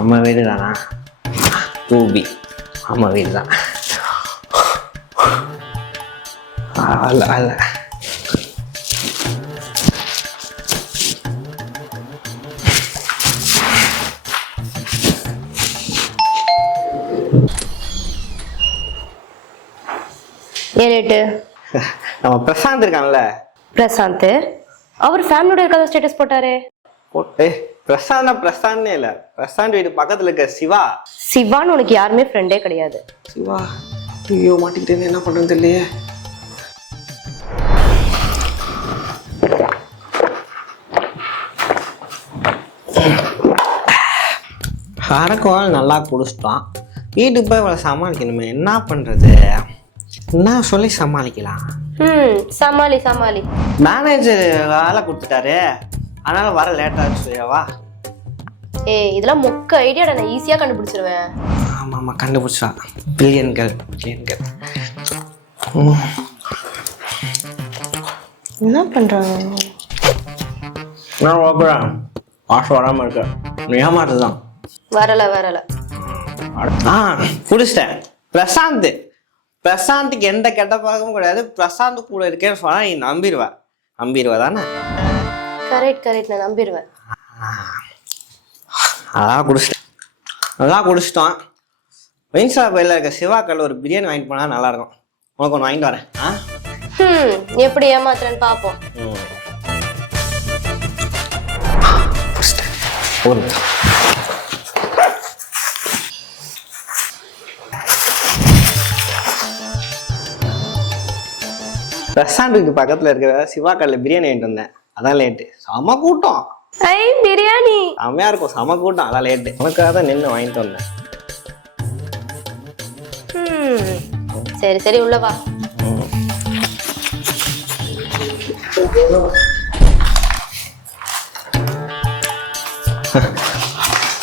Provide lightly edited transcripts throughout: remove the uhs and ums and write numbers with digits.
அம்மா வீடு தானா? தூபி அம்மா வீடு தான். அல்ல அல்ல ஏன் லேட்டு? நம்ம பிரசாந்த் இருக்கான்ல, பிரசாந்த் அவர் ஃபேமிலியோட இருக்காத ஸ்டேட்டஸ் போட்டாரு. பிரசாந்த்னே இல்ல, பிரசாந்த் வீடு பக்கத்துல இருக்க சிவா. சிவான்னு உனக்கு யாருமே ஃப்ரெண்டே கிடையாது. சிவா ஐயோ மாட்டிக்கிட்டே, என்ன பண்றது தெரியலையே. அரக்குவால் நல்லா குடிச்சிட்டான். வீட்டுக்கு போய் இவ்வளோ சமாளிக்கணுமே, என்ன பண்றது? என்ன சொல்லி சமாளிக்கலாம்? சமாளி சமாளி. மேனேஜர் வேலை கொடுத்துட்டாரு, அதனால வர லேட் ஆச்சுவா. இதெல்லாம் மொக்க ஐடியாடா, நான் ஈஸியா கண்டுபிடிச்சிருவேன். ஆமா ஆமா கண்டுபிடிச்சான். பில்லியன்கள் பில்லியன்கள். என்ன பண்றாங்க? நான் ஓப்பறேன், ஆசை வராம இருக்க. நீ ஏமாட்டுதான். வரல குடிச்சிட்டேன். பிரசாந்துக்கு எந்த கெட்ட பழக்கமும் கிடையாது. பிரசாந்த் கூட இருக்கேன்னு சொன்னா நீ நம்பிடுவ தானே? கரெக்ட் நான் நம்பிடுவேன். அதான் குடிச்சிட்டான். வெயின்ஸா பையில இருக்க சிவாக்கல்ல ஒரு பிரியாணி வாங்கிட்டு போனா நல்லா இருக்கும். உனக்கு ஒன்று வாங்கிட்டு வரேன். எப்படி ஏமாத்துறேன்னு பாப்போம். பிரசாந்துக்கு பக்கத்துல இருக்க சிவாக்கல்ல பிரியாணி வாங்கிட்டு வந்தேன், அதான் லேட்டு. செம கூட்டம். பிரியாணி செம்மையா இருக்கும், செம கூட்டம், அதான் லேட்டு. உனக்காக தான் நின்று வாங்கிட்டு வந்தேன். சரி உள்ள வா.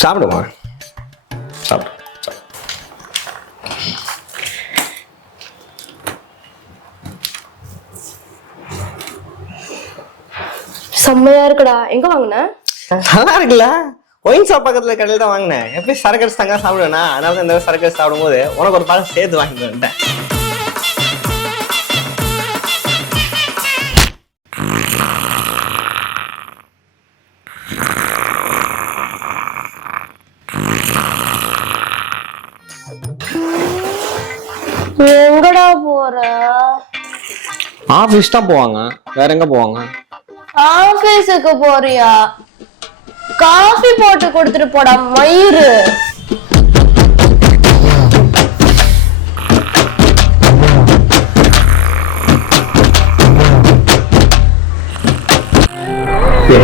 சாப்பிடுமா? சாப்பிடு. செம்மையா இருக்குடா. எங்க வாங்கின? நல்லா இருக்குல்ல, ஒயின் ஷாப் பக்கத்துல கடையில் தான் வாங்கினேன். எப்படி சரக்கு அடிச்சு தங்க சாப்பிடுவேனா, அதனால இந்த சரக்கு அடிச்சு சாப்பிடும் போது உனக்கு ஒரு பழம் சேர்த்து வாங்கிட்டு வந்துட்டேன். எங்கடா போற? ஆபீஸ் தான் போவாங்க, வேற எங்க போவாங்க? ஆபீஸுக்கு போறியா? காஃபி போட்டு கொடுத்துட்டு போடா மயிறு.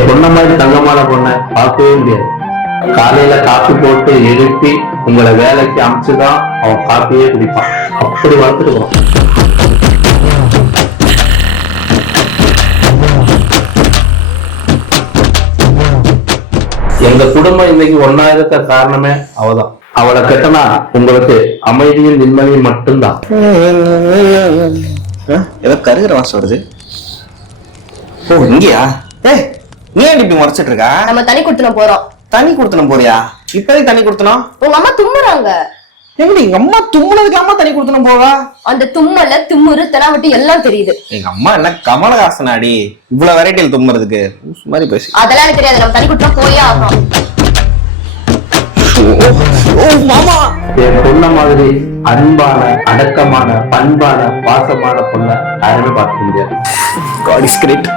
பொண்ண மாதிரி தங்கமான பொண்ணை பார்க்கவே முடியாது. காலையில காஃபி போட்டு எழுப்பி உங்களை வேலைக்கு அமைச்சுதான் அவன் காஃபியே குடிப்பான். அப்படி வளர்த்துருக்கோம். எங்க குடும்பம் இன்னைக்கு ஒன்னா இருக்க காரணமே அவதான். அவளை கெட்டனா உங்களுக்கு அமைதியும் நிம்மதியும் மட்டும்தான். ஏதோ கருகிற வாசம் வருது. ஓ இங்கயா? நீ ஏன் இப்படி முறைச்சிட்டு இருக்கா? நம்ம தனி குடுத்தனம் போறோம். தனி குடுத்தனம் போறியா? இப்பவே தனி குடுத்தனம்? உங்க அம்மா தும்முறாங்க. எப்படி எங்க அம்மா தும்முனதுக்கு அம்மா தனி குடுத்தனம் போவா? அந்த தும்மல திம்முரு தெனாவட்டி எல்லாம் தெரியுது. எங்க அம்மா என்ன கமலஹாசனாடி இவ்வளவு வெரைட்டியில் தும்முறதுக்கு? மாதிரி பேசி அதெல்லாம் எனக்கு தெரியாது. நம்ம தனி குடுத்தனம் போயே ஆகணும். மாமா என் பொண்ண மாதிரி அன்பான அடக்கமான பண்பான பாசமான பொண்ண யாருமே பார்க்க முடியாது. God is great.